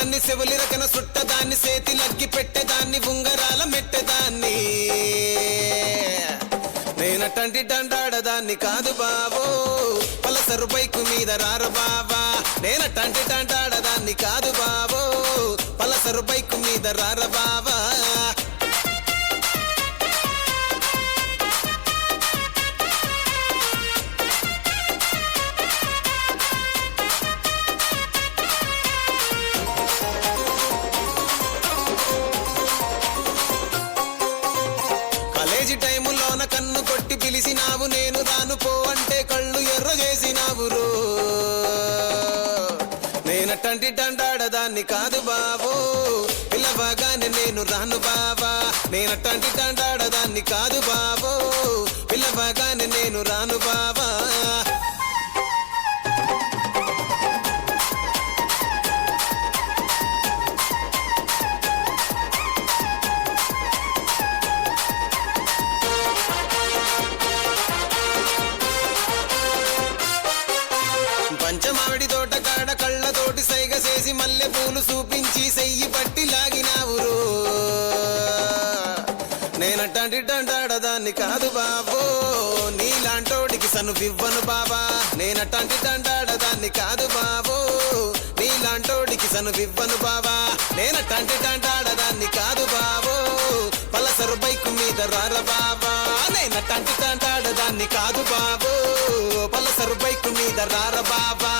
దాన్ని సెవులి రకన సుట్టదాన్ని సేతి లగ్గి పెట్టేదాన్ని ఉంగరాల మెట్టేదాన్ని నేనటంటి డండాడదాన్ని కాదు బావో పలసరు బైకు మీద రార బావా నేనటంటి డండాడదాన్ని కాదు బావో పలసరు బైకు మీద రార బావా కాలేజీ టైములోన కన్ను కొట్టి పిలిచినావు నేను రాను పో అంటే కళ్ళు ఎర్ర చేసినావు రో నేనటంటి డండాడదాన్ని కాదు బావో పిల్లవగానే నేను రాను బావా నేనటంటి డండాడదాన్ని కాదు బావో పిల్లవగానే నేను రాను బావా పంచమావిడి తోట కాడ కళ్ళతోటి సైగ చేసి మల్లె పూలు చూపించి సెయ్యి పట్టి లాగినావు రో నేనటంటి డండాడదాన్ని కాదు బాబో నీలాంటోడికి సనువివ్వను బాబా నేనటంటి డండాడదాన్ని కాదు బాబో నీలాంటోడికి సనువివ్వను బాబా నేనటంటి డండాడదాన్ని కాదు బాబో పలసరు బైకు మీద రార బాబా నేనటంటి డండాడదాన్ని కాదు బాబో పలసరు బైకు మీద రార బాబా